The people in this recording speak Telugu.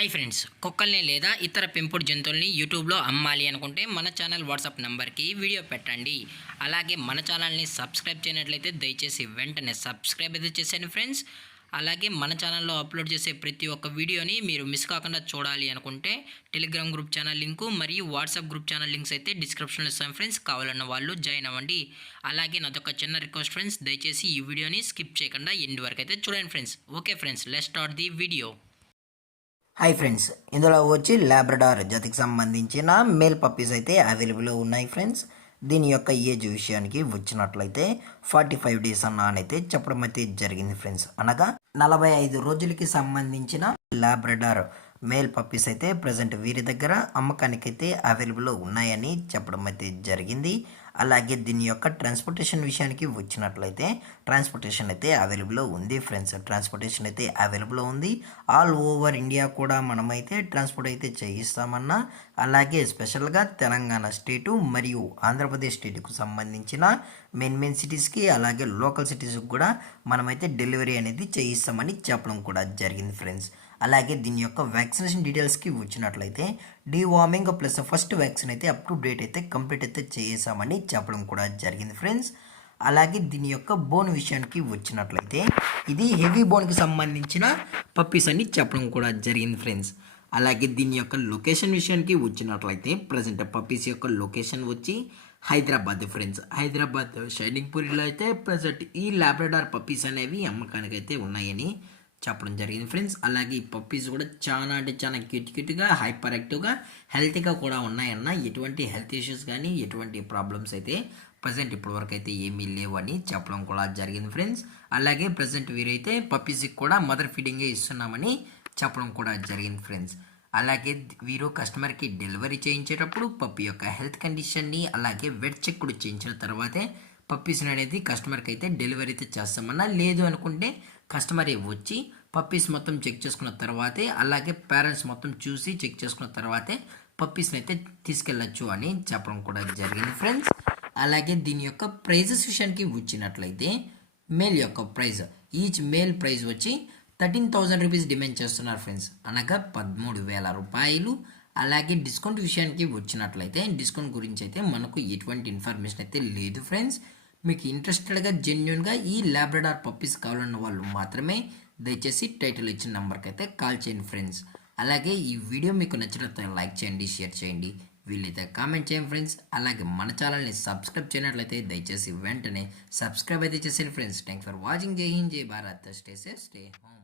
హాయ్ ఫ్రెండ్స్, కుక్కల్ని లేదా ఇతర పెంపుడు జంతువుల్ని యూట్యూబ్లో అమ్మాలి అనుకుంటే మన ఛానల్ వాట్సాప్ నెంబర్కి వీడియో పెట్టండి. అలాగే మన ఛానల్ని సబ్స్క్రైబ్ చేయనట్లయితే దయచేసి వెంటనే సబ్స్క్రైబ్ అయితే చేసేయండి ఫ్రెండ్స్. అలాగే మన ఛానల్లో అప్లోడ్ చేసే ప్రతి ఒక్క వీడియోని మీరు మిస్ కాకుండా చూడాలి అనుకుంటే టెలిగ్రామ్ గ్రూప్ ఛానల్ లింకు మరియు వాట్సాప్ గ్రూప్ ఛానల్ లింక్స్ అయితే డిస్క్రిప్షన్లో ఇస్తాను ఫ్రెండ్స్. కావాలన్న వాళ్ళు జాయిన్ అవ్వండి. అలాగే నాదొక చిన్న రిక్వెస్ట్ ఫ్రెండ్స్, దయచేసి ఈ వీడియోని స్కిప్ చేయకుండా ఎండ్ వరకు అయితే చూడండి friends. Okay friends, let's start the video. Hi friends, ఇందులో వచ్చి లాబ్రడార్ జాతికి సంబంధించిన మేల్ పప్పీస్ అయితే అవైలబుల్ ఉన్నాయి ఫ్రెండ్స్. దీని యొక్క ఏజ్ విషయానికి వచ్చినట్లయితే 45 డేస్ అయితే చెప్పడం అయితే జరిగింది ఫ్రెండ్స్. అనగా 45 రోజులకి సంబంధించిన లాబ్రడార్ మేల్ పప్పీస్ అయితే ప్రజెంట్ వీరి దగ్గర అమ్మకానికి అయితే అవైలబుల్ ఉన్నాయని చెప్పడం అయితే జరిగింది. అలాగే దీని యొక్క ట్రాన్స్పోర్టేషన్ విషయానికి వచ్చినట్లయితే ట్రాన్స్పోర్టేషన్ అయితే అవైలబుల్ ఉంది ఫ్రెండ్స్. ట్రాన్స్పోర్టేషన్ అయితే అవైలబుల్ ఉంది. ఆల్ ఓవర్ ఇండియా కూడా మనమైతే ట్రాన్స్పోర్ట్ అయితే చేయిస్తామన్నా, అలాగే స్పెషల్గా తెలంగాణ స్టేటు మరియు ఆంధ్రప్రదేశ్ స్టేట్కు సంబంధించిన మెయిన్ సిటీస్కి అలాగే లోకల్ సిటీస్కి కూడా మనమైతే డెలివరీ అనేది చేయిస్తామని చెప్పడం కూడా జరిగింది ఫ్రెండ్స్. అలాగే దీని యొక్క వ్యాక్సినేషన్ డీటెయిల్స్కి వచ్చినట్లయితే డీవార్మింగ్ ప్లస్ ఫస్ట్ వ్యాక్సిన్ అయితే అప్ టు డేట్ అయితే కంప్లీట్ అయితే చేసామని చెప్పడం కూడా జరిగింది ఫ్రెండ్స్. అలాగే దీని యొక్క బోన్ విషయానికి వచ్చినట్లయితే ఇది హెవీ బోన్కి సంబంధించిన పప్పీస్ అని చెప్పడం కూడా జరిగింది ఫ్రెండ్స్. అలాగే దీని యొక్క లొకేషన్ విషయానికి వచ్చినట్లయితే ప్రజెంట్ పప్పీస్ యొక్క లొకేషన్ వచ్చి హైదరాబాద్ ఫ్రెండ్స్. హైదరాబాద్ షైనింగ్ పూరిలో అయితే ప్రజెంట్ ఈ లాబ్రడార్ పప్పీస్ అనేవి అమ్మకానికి అయితే ఉన్నాయని చెప్పడం జరిగింది ఫ్రెండ్స్. అలాగే ఈ పప్పీస్ కూడా చాలా అంటే చాలా క్యూట్గా హైపర్ యాక్టివ్గా హెల్తీగా కూడా ఉన్నాయన్న. ఎటువంటి హెల్త్ ఇష్యూస్ కానీ ఎటువంటి ప్రాబ్లమ్స్ అయితే ప్రజెంట్ ఇప్పటివరకు అయితే ఏమీ లేవు అని చెప్పడం కూడా జరిగింది ఫ్రెండ్స్. అలాగే ప్రజెంట్ వీరైతే పప్పీస్కి కూడా మదర్ ఫీడింగే ఇస్తున్నామని చెప్పడం కూడా జరిగింది ఫ్రెండ్స్. అలాగే వీరు కస్టమర్కి డెలివరీ చేయించేటప్పుడు పప్పీ యొక్క హెల్త్ కండిషన్ని అలాగే వెట్ చెక్ కూడా చేయించిన తర్వాతే పప్పీస్ని అనేది కస్టమర్కి అయితే డెలివరీ అయితే చేస్తామన్నా. లేదు అనుకుంటే కస్టమరే వచ్చి పప్పీస్ మొత్తం చెక్ చేసుకున్న తర్వాతే అలాగే పేరెంట్స్ మొత్తం చూసి చెక్ చేసుకున్న తర్వాతే పప్పీస్ని అయితే తీసుకెళ్ళచ్చు అని చెప్పడం కూడా జరిగింది ఫ్రెండ్స్. అలాగే దీని యొక్క ప్రైజెస్ విషయానికి వచ్చినట్లయితే మేల్ యొక్క ప్రైజ్ ఈచ్ మేల్ ప్రైజ్ వచ్చి 13,000 రూపీస్ డిమాండ్ చేస్తున్నారు ఫ్రెండ్స్, అనగా 13,000 రూపాయలు. అలాగే డిస్కౌంట్ విషయానికి వచ్చినట్లయితే డిస్కౌంట్ గురించి అయితే మనకు ఎటువంటి ఇన్ఫర్మేషన్ అయితే లేదు ఫ్రెండ్స్. మీకు ఇంట్రెస్టెడ్గా జెన్యున్గా ఈ లాబ్రడార్ పప్పీస్ కావాలన్న వాళ్ళు మాత్రమే దయచేసి టైటిల్ ఇచ్చిన నెంబర్కి అయితే కాల్ చేయండి ఫ్రెండ్స్. అలాగే ఈ వీడియో మీకు నచ్చినట్లయితే లైక్ చేయండి, షేర్ చేయండి, వీళ్ళైతే కామెంట్ చేయండి ఫ్రెండ్స్. అలాగే మన ఛానల్ని సబ్స్క్రైబ్ చేయనట్లయితే దయచేసి వెంటనే సబ్స్క్రైబ్ అయితే చేసేయండి ఫ్రెండ్స్. Thanks for watching. జై హింద్, జై Bharat, stay safe, stay home.